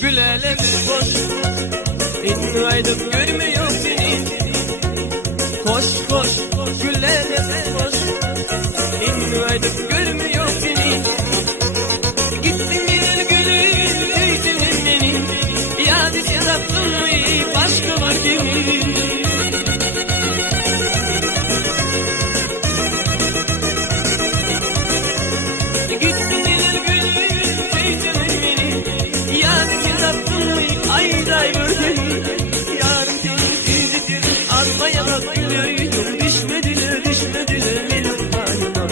Gülelim koş, İnni aydım görmüyor seni. Koş koş, gülelim koş, İnni aydım görmüyor seni. Gittin gel gülüm, üydün beni. İadesi tattın mı başka var gibi. Gittin gel gülüm, üydün beni. Ayday böldün, yarın temizdir. Almaya bak gülüyorum, düşmediler benim halıma.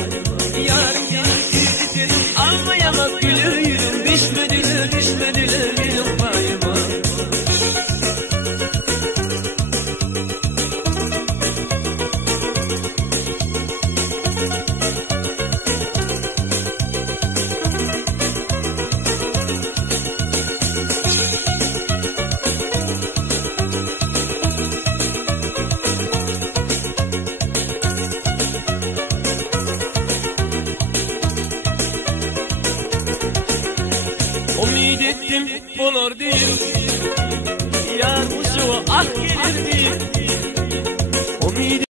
Yarın temizdir, almaya bak gülüyorum, düşmediler benim halıma. Umid ettim olur diye, yar kuşu ah gelir diye.